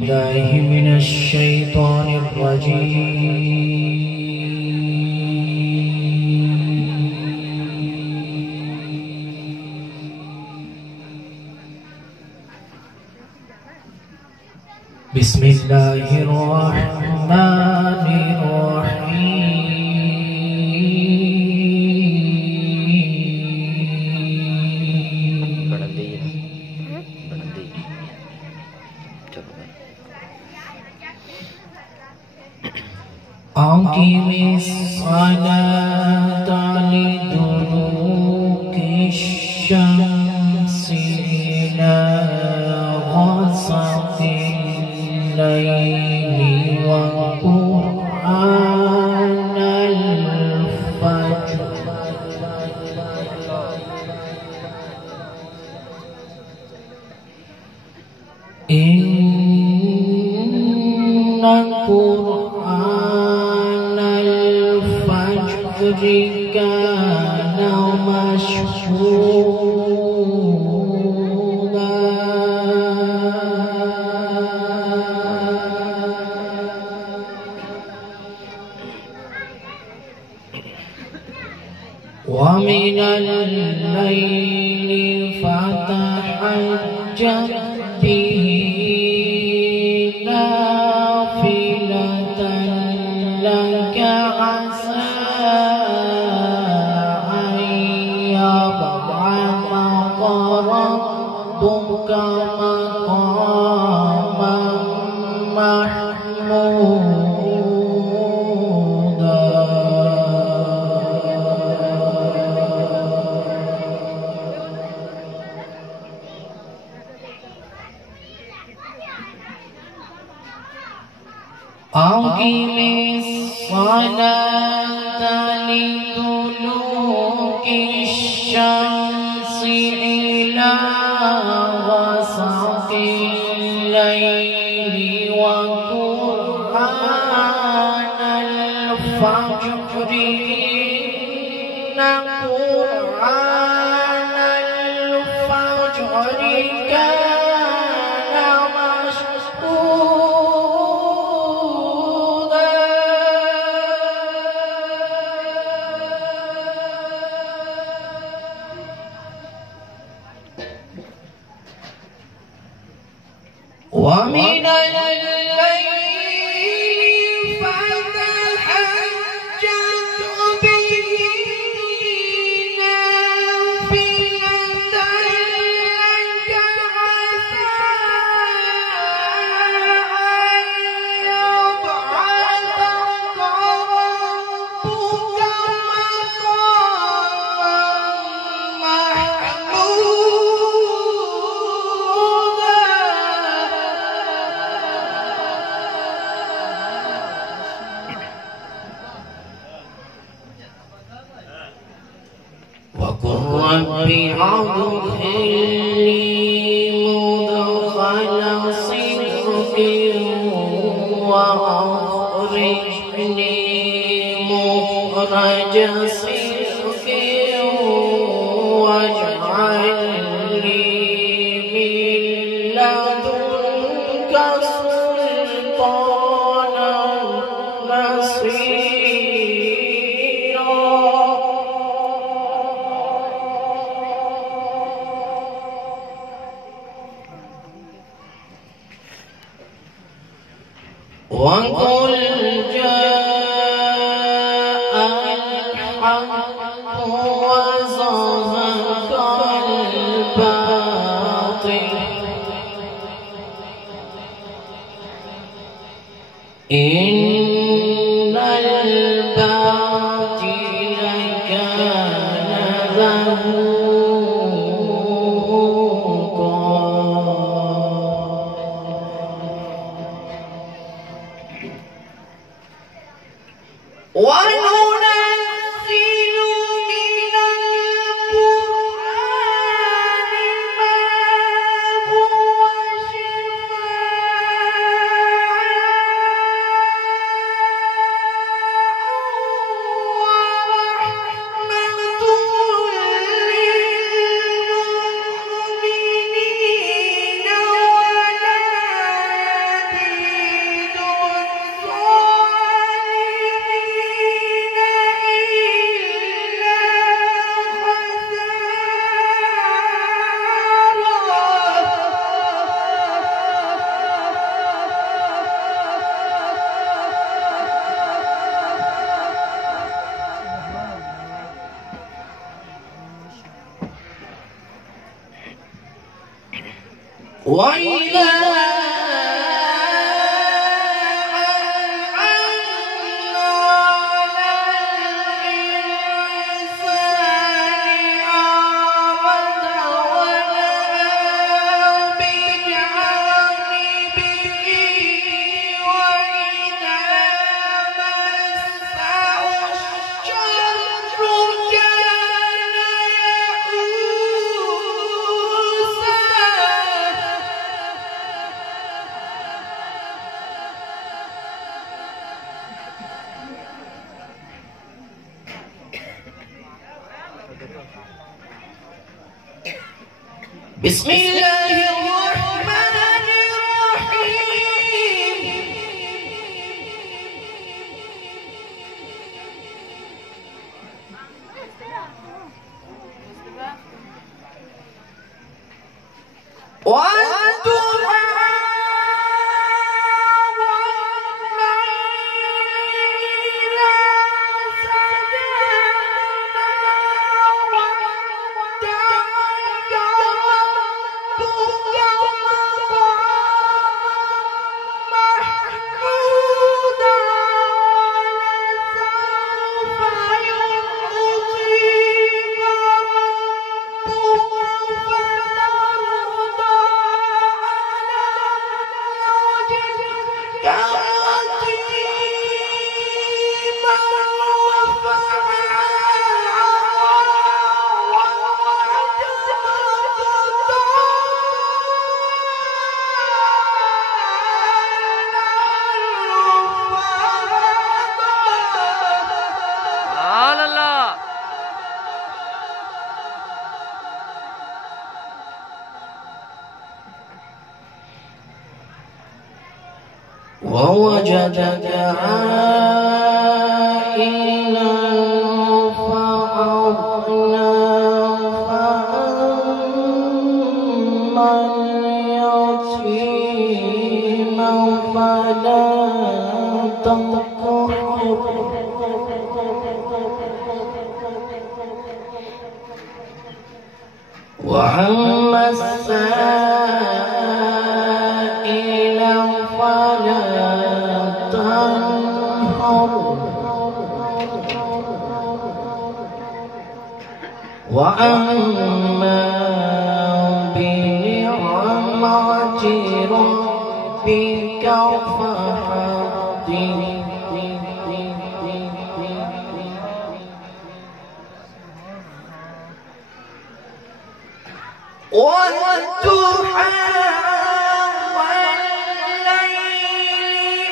بالله من الشيطان الرجيم. بسم الله الرحمن الرحيم. أقم الصلاة لدلوك الشمس إلى غسق الليل وقرآن الفجر إن قرآن الفجر كان مشهودا ومن الليل فتهجد به نافلة لك عسى أن يبعثك ربك مقاما محمودا أقم الصلاة لدلوك الشمس إلى غسق الليل وقرآن الفجر إن قرآن الفجر كان مشهودا ومن الليل فتهجد به نافلة لك عسى أن يبعثك ربك مقاما محمودا وقل رب أدخلني مدخل صدق وأخرجني مخرج صدق واجعل لي من لدنك سلطانا نصيرا وقل جاء الحق وزهق الباطل إن الباطل كان زهوقا وننزل من القرآن ما هو شفاء وإذا بسم الله الرحمن الرحيم ووجدك عائلا فأغنى فأما اليتيم فلا تقهر وأما السائل فلا تنهر وأما بنعمة ربك فحدث والضحى والليل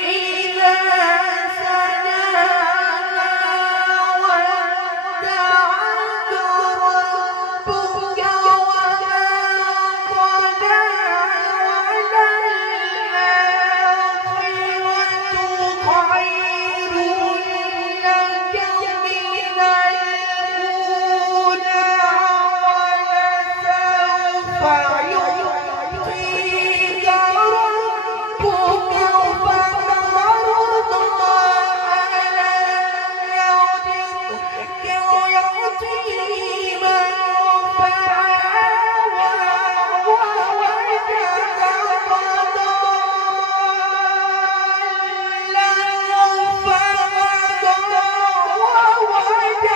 إذا سجى ودعك ربك وما قلى وللآخرة خير لك من الأولى فيعطيك ربك فترضى ألم يجدك يتيما فآوى ووجدك ضالا فهدى ووجدك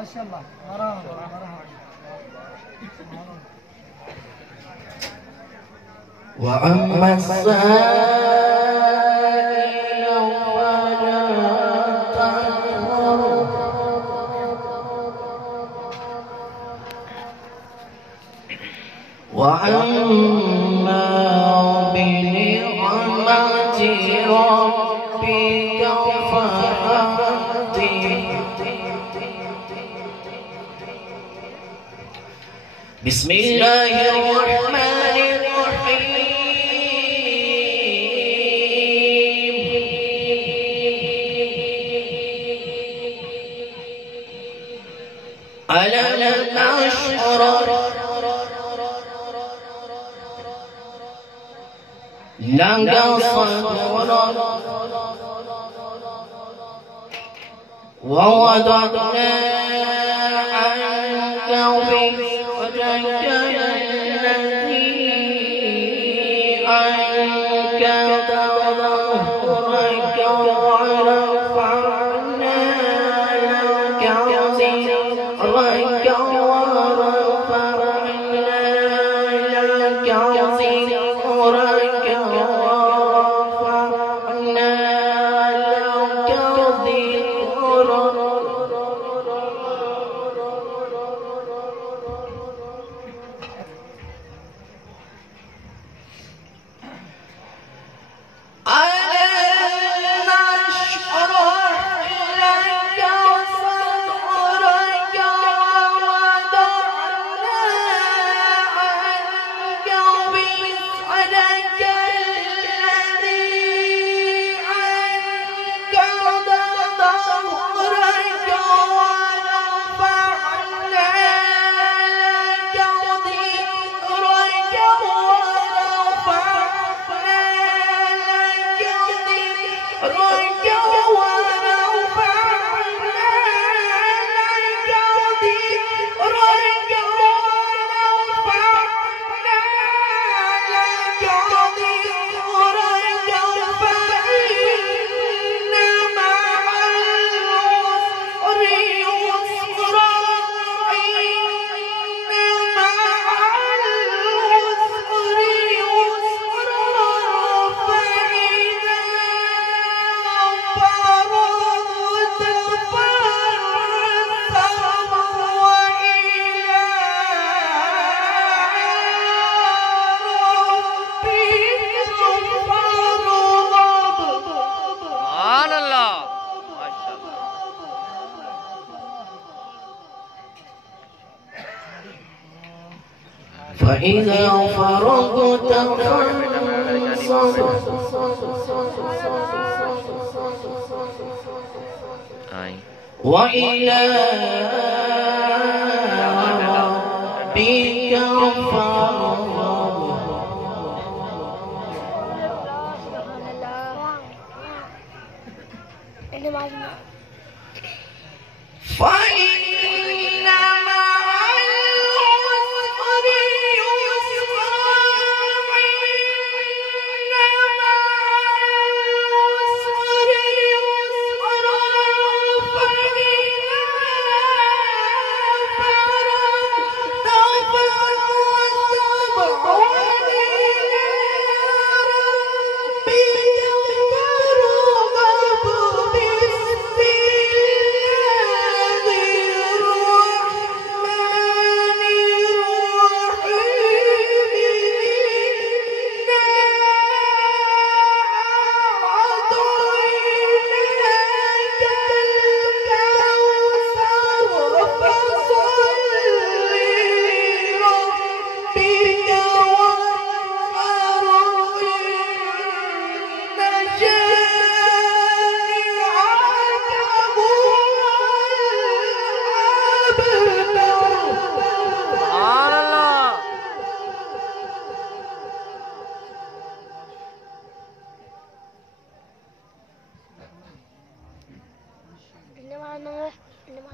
माशाल्लाह وأما السائل فلا تنهر وأما بنعمة ربك فحدث. بسم الله الرحمن الرحيم. ألم نشرح لك صدرك ووضعنا عنك وزرك الذي أنقض ظهرك ورفعنا لك ذكرك فإذا فرغت فانصب وإلى ربك فارغب.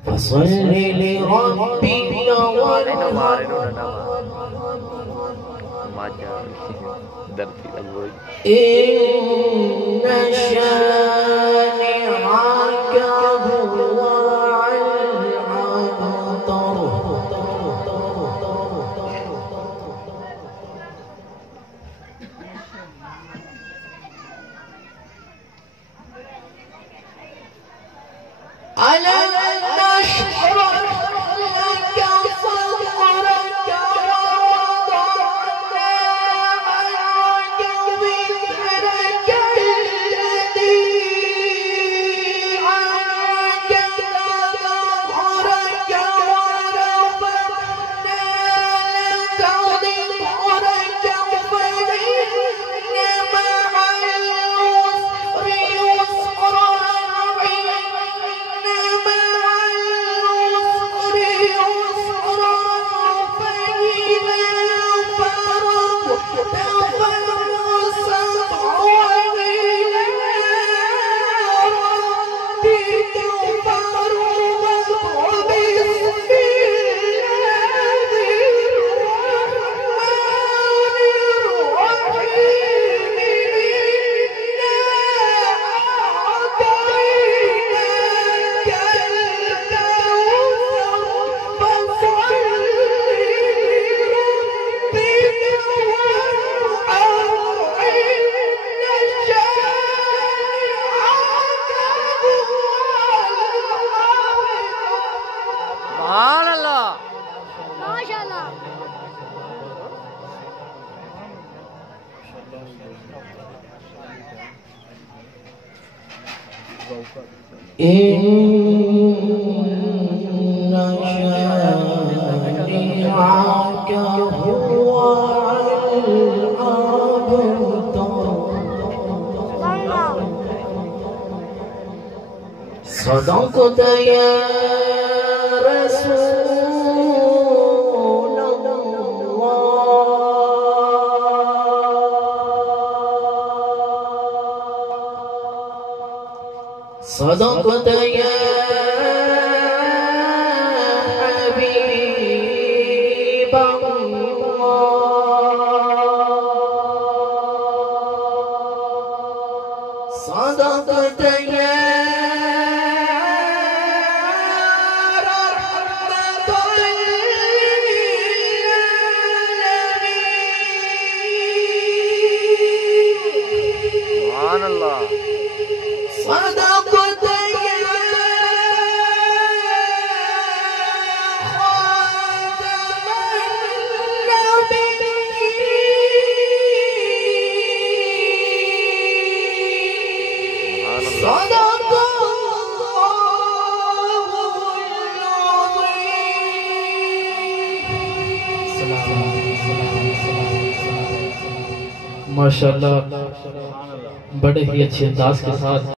فصل لربك إن شانئك هو الأبتر. ألم نشرح لك صدرك ووضعنا صدقت يا رسول الله صدقت يا حبيب الله صدقت يا صدقت يا خاتم النبيين صدق الله العظيم। माशाअल्लाह बड़े ही अच्छे अंदाज के साथ